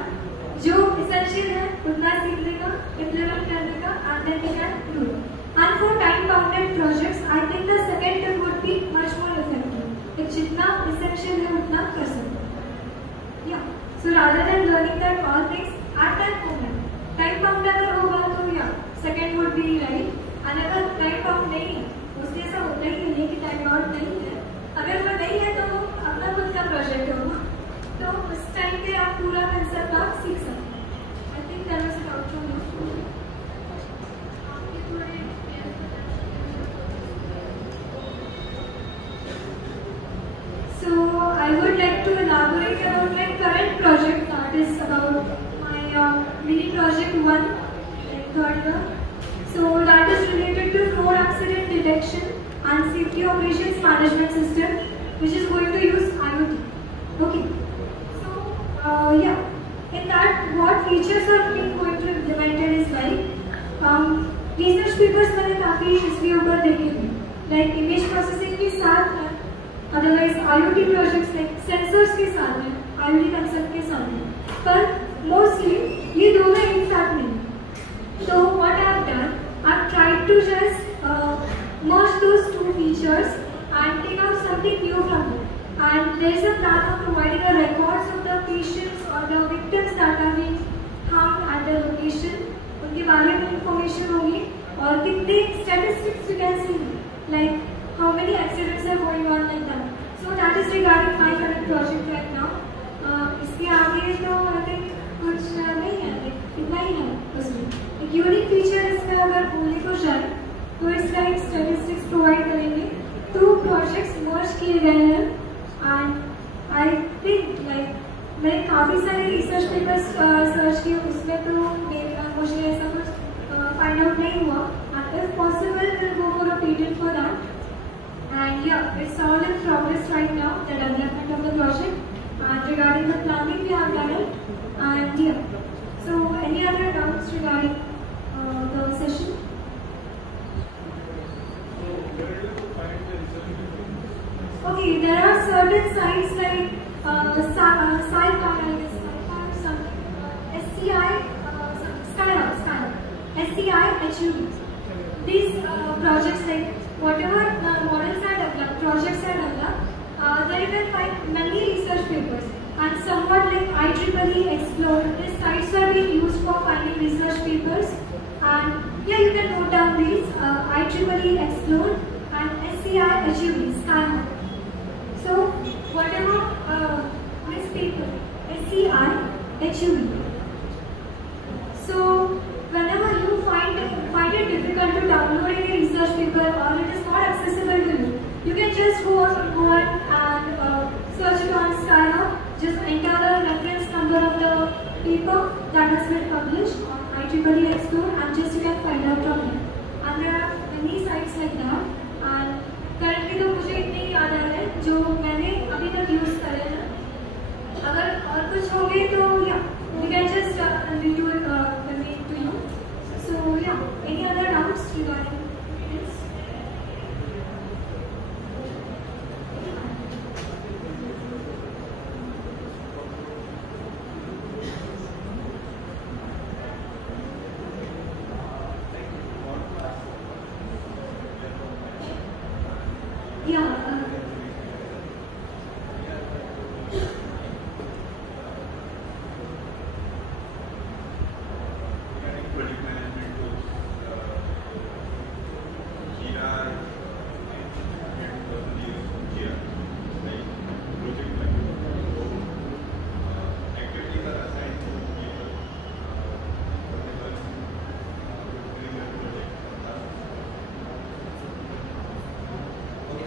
जो इसेंशियल है उतना सीख लेगा, इम्प्लीमेंट कर देगा, and then we can do it. And for time bounded projects I think the second tip would be much more effective, कि जितना इसेंशियल है उतना कर सकते हैं। या so rather than learning that all things at that moment, time bound अगर होगा तो या second would be right. And अगर टाइम बाउंड नहीं है, उससे ऐसा होता ही नहीं कि टाइम बाउंड नहीं है, अगर वो नहीं है तो अपना खुद का प्रोजेक्ट होगा, तो उस टाइम पे आप पूरा कंसेप्ट आप सीख सकते हैं। I think that was about from you. आपके थोड़े So I would like to elaborate about my current project, that is about my mini project 1 in third year. So that is related to road accident detection and safety operations management system, which is going to use IoT. Okay. So yeah, in that what features are being going to implemented is like research papers मैंने काफी इसके ऊपर देखे हैं, like image processing के साथ है, otherwise IoT projects like sensors के साथ है, IoT कंसेप्ट के साथ है, पर मोस्टली ये दोनों एक साथ नहीं। तो what I have done, I have tried to just merge those two features and take out something new from it. And there is a plan of providing a records of the patients or the victims that are being harmed at the location. उनके बारे में information होगी और कितने statistics you can see, like how many accidents are going on like that. So that is regarding my current project right now. इसके आगे तो I think कुछ नहीं है, इतना ही है उसमें। एक यूनिक फीचर इसमें अगर बोले तो जाए तो इस लाइक स्टैटिस्टिक्स प्रोवाइड करेंगे। 2 प्रोजेक्ट्स मर्ज किए गए हैं एंड आई थिंक लाइक मैंने काफ़ी सारे रिसर्च पेपर्स सर्च किए, उसमें तो मुझे ऐसा कुछ फाइंड आउट नहीं हुआ। And if possible will go for a patent for that. And yeah, it's all in progress right now, the development of the project. And regarding the planning, we have done it. And yeah, so any other doubts regarding the session? Okay, there are certain sites like Sci-Fi, I guess, Sci-Fi or something, SCI, Skyhub, SCI, HUB. These projects, like whatever models are developed, projects are developed, there you can find many research papers. And somewhat like IEEE Explore, these sites are being used for finding research papers. And yeah, you can note down these IEEE Explore and SCI HUB, Skyhub. So whatever this paper, SCI HUB. So whenever you find it difficult to download any research paper or it is not accessible to you, you can just go on and search it on Skyhub. Just enter the reference number of the paper that has been published on IEEE Explore and just you can find out from there. And there are many sites like that. And currently तो मुझे इतने याद आ रहे हैं जो मैंने अभी तक यूज करे हैं। अगर और कुछ हो गए तो yeah, we can just convey to you. So yeah, any other doubts regarding this?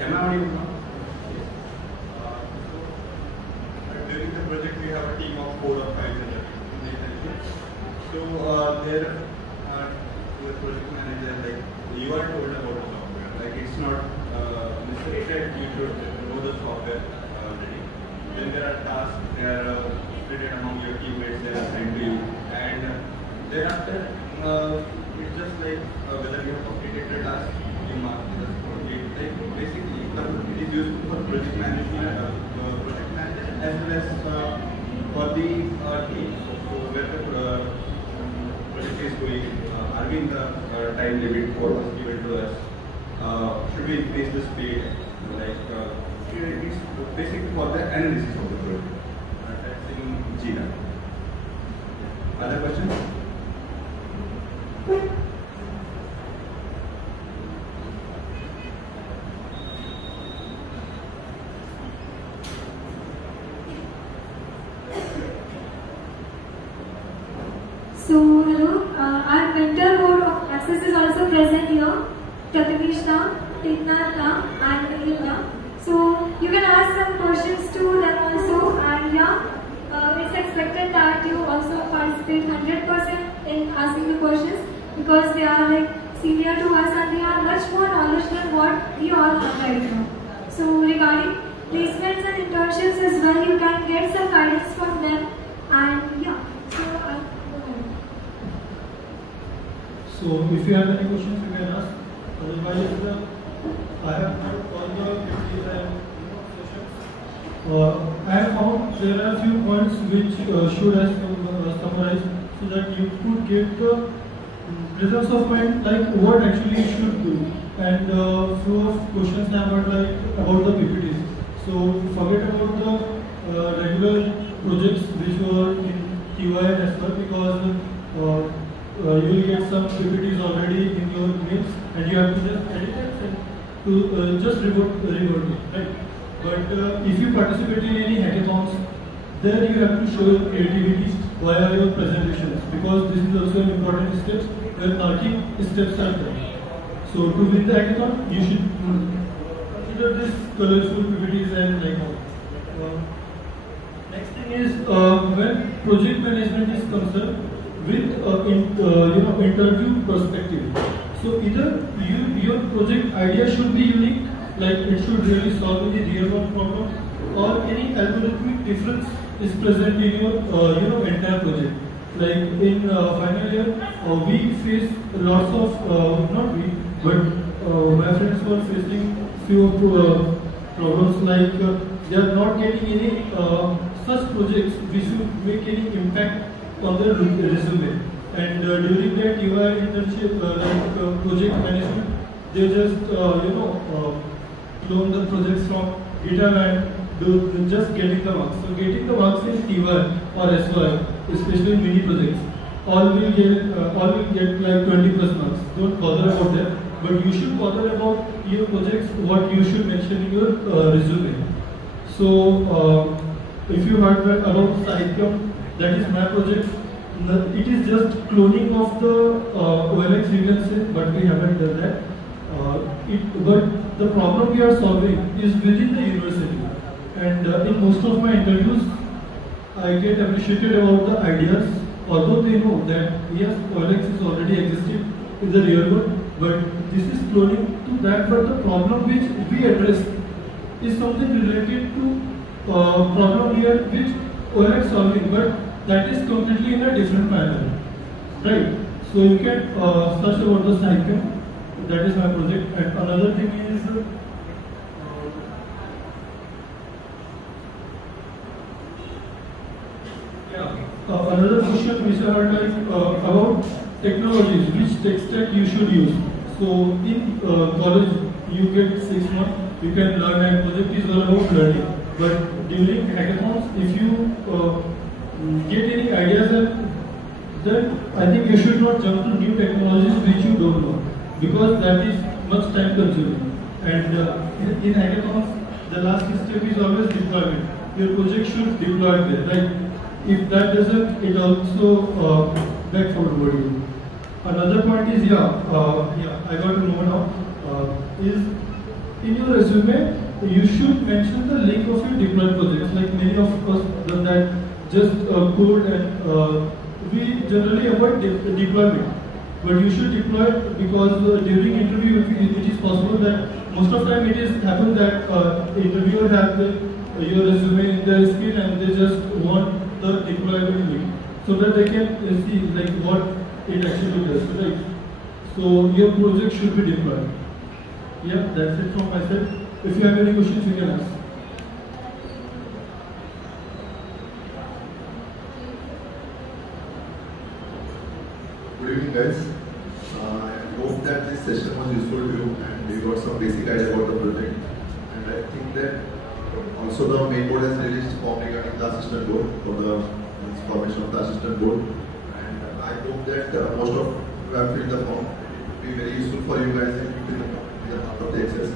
Am I audible now? During the project, we have a team of 4 or 5 engineers. So there, the project manager, like you are told about the software. Like it's not necessary that you should know the software already. Then there are tasks. They are spread among your teammates. They are assigned to you, and thereafter it's just like whether you have completed the task. You mark just complete. Like basically, it is used for project management. As well as for the team, so where the project is going, are we in the time limit for was given to us? Should we increase the speed? Like it's basically for the analysis of the project. That's in Jira. Other questions? So, hello, our mentor board of access is also present here, Pratimishna, Tignata and Nilda. So, you can ask some questions to them also, and yeah, it's expected that you also participate 100% in asking the questions because they are like senior to us and they have much more knowledge than what we all have right now. So, regarding placements and internships as well, you can get some guidance from them, and yeah, so So if you have any questions, you can ask. Otherwise, I have heard all the activities and sessions. I have found there are a few points which should have summarized so that you could get the presence of mind, like what actually you should do. And few of questions I have like about the PPTs. So forget about the regular projects which were in TY as well, because you will get some PPTs already in your mails and you have to just edit it and to just revert it, right? But if you participate in any hackathons, there you have to show your creativity via your presentations, because this is also an important step where marking steps are there. So to win the hackathon, you should consider this colorful PPTs and like all. Next thing is when project management is concerned with interview perspective. So either your project idea should be unique, like it should really solve any real world problem, or any algorithmic difference is present in your entire project. Like in final year, we face lots of not we, but my friends were facing few problems like they are not getting any such projects which would make any impact on their resume. And during that UI internship, project management, they just clone the projects from GitHub and do just getting the marks. So getting the marks in TY or SY, especially mini projects, all will get like 20 plus marks. Don't bother about that, but you should bother about your projects, what you should mention in your resume. So if you heard about Sahityam, that is my project. It is just cloning of the OLX, you can say, but we haven't done that. But the problem we are solving is within the university. And in most of my interviews, I get appreciated about the ideas, although they know that yes, OLX is already existing in the real world, but this is cloning to that. But the problem which we address is something related to problem here which OLX solving, but that is completely in a different manner, right? So you can search about the Sahityam. That is my project. And another thing is another question which I heard like about technologies, which tech stack you should use. So in college you get 6 months, you can learn, and project is all about learning. But during hackathons, if you get any ideas, then I think you should not jump to new technologies which you don't know, because that is much time consuming. And in hackathons, the last step is always deployment. Your project should deploy there. Like if that doesn't, it also back forward you. Another point is I got to know now is in your resume, you should mention the link of your deployed projects. Like many of us done that, just code and we generally avoid deployment. But you should deploy it because during interview it is possible that most of the time it is happen that the interviewer has your resume in their screen and they just want the deployable link so that they can see like what it actually does, right? So your project should be deployed. Yeah, that's it from my side. If you have any questions, you can ask. Good evening, guys. I hope that this session was useful to you and you got some basic idea about the project. And I think that also the main board has released form regarding the assistant board for the formation of the assistant board. And I hope that most of you have filled the form. It will be very useful for you guys and you will be a part of the access.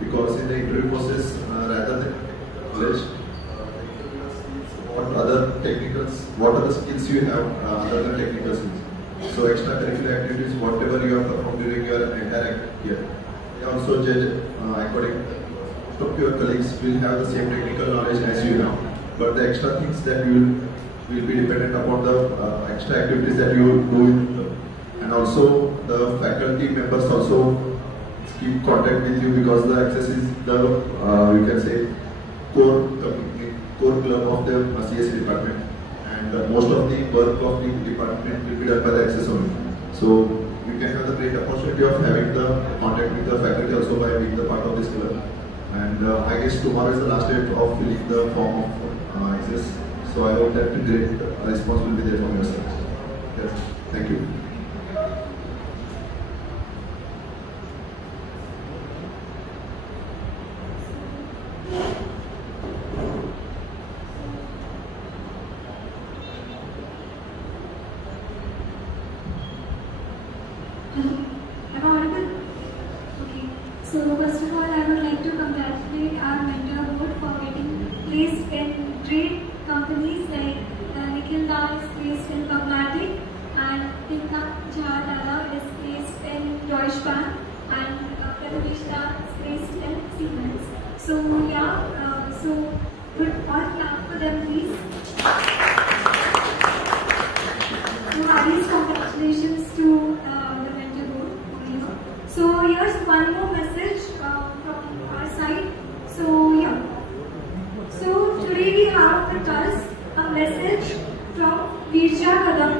Because in the interview process, rather than knowledge, what are the skills you have other than technical skills. So extracurricular activities, whatever you have performed during your entire year. They also judge according most of your colleagues will have the same technical knowledge as you have. But the extra things that you will be dependent upon the extra activities that you do. And also the faculty members also keep contact with you because the access is the you can say core club of the CSE department. And most of the work of the department will be done by the access only. So you can have the great opportunity of having the contact with the faculty also by being the part of this club. And I guess tomorrow is the last day of filling the form of access. So I hope that a great response will be there from your side. Yes. Thank you. Am I audible? Okay. So first of all, I would like to congratulate our mentor board for getting placed in great companies like Nikhil Da is placed in Cognatic and Tinka Jha is placed in Deutsche Bank and Pradesh Da is placed in Siemens. So yeah, so good all clap for them please. So highest congratulations to the mentor board over here. So here's one more message from our side. So yeah. So today we have with us a message from Virja Kadam.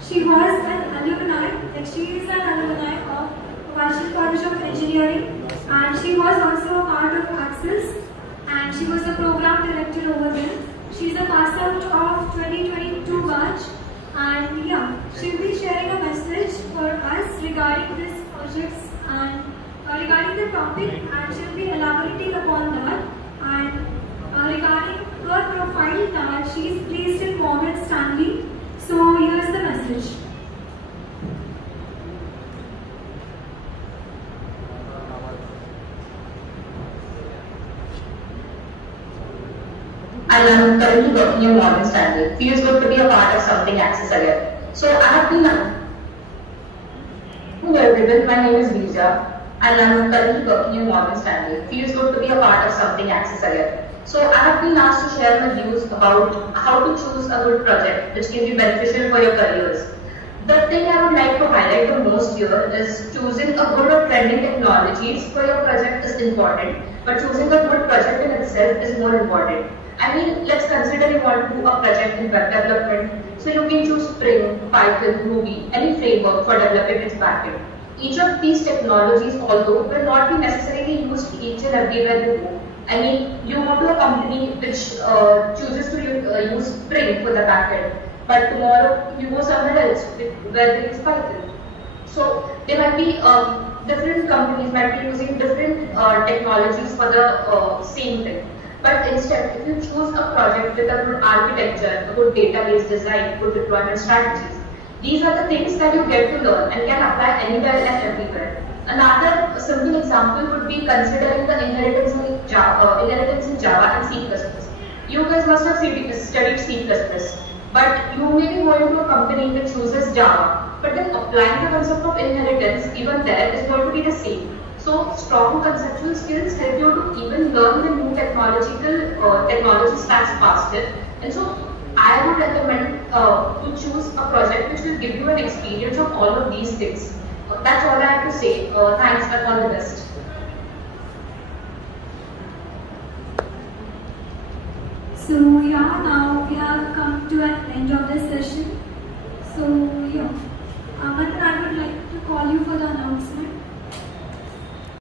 She was an alumni, like she is an alumni of Vaishnav College of Engineering, and she was also a part of Axis, and she was the program director over there. She's a pass out of 2022 batch, and yeah, she'll be sharing a message for us regarding this projects and regarding the topic, and she'll be elaborating upon that. And regarding her profile, that she is placed in Morgan Stanley. So here's the message. And I'm currently working in Morgan Stanley. Feels good to be a part of something Axis again. So I have been Hello everyone, my name is Virja and I'm currently working in Morgan Stanley. Feels good to be a part of something Axis again. So I have been asked to share my views about how to choose a good project which can be beneficial for your careers. The thing I would like to highlight the most here is choosing a good or trending technologies for your project is important, but choosing a good project in itself is more important. I mean, let's consider you want to do a project in web development, so you can choose Spring, Python, Ruby, any framework for developing its backend. Each of these technologies, although, will not be necessarily used each and everywhere you go. I mean, you go to a company which chooses to use Spring for the backend, but tomorrow you go somewhere else where there is Python. So there might be different companies might be using different technologies for the same thing. But instead, if you choose a project with a good architecture, a good database design, good deployment strategies, these are the things that you get to learn and can apply anywhere and everywhere. Another simple example would be considering the inheritance in Java and C++. You guys must have studied C++, but you may be going to a company that chooses Java, but then applying the concept of inheritance even there is going to be the same. So strong conceptual skills help you to even learn the new technology stacks faster. And so I would recommend to choose a project which will give you an experience of all of these things. That's all I have to say. Thanks and all the best. So yeah, now we have come to an end of this session. So yeah, Aman, I would like to call you for the announcement.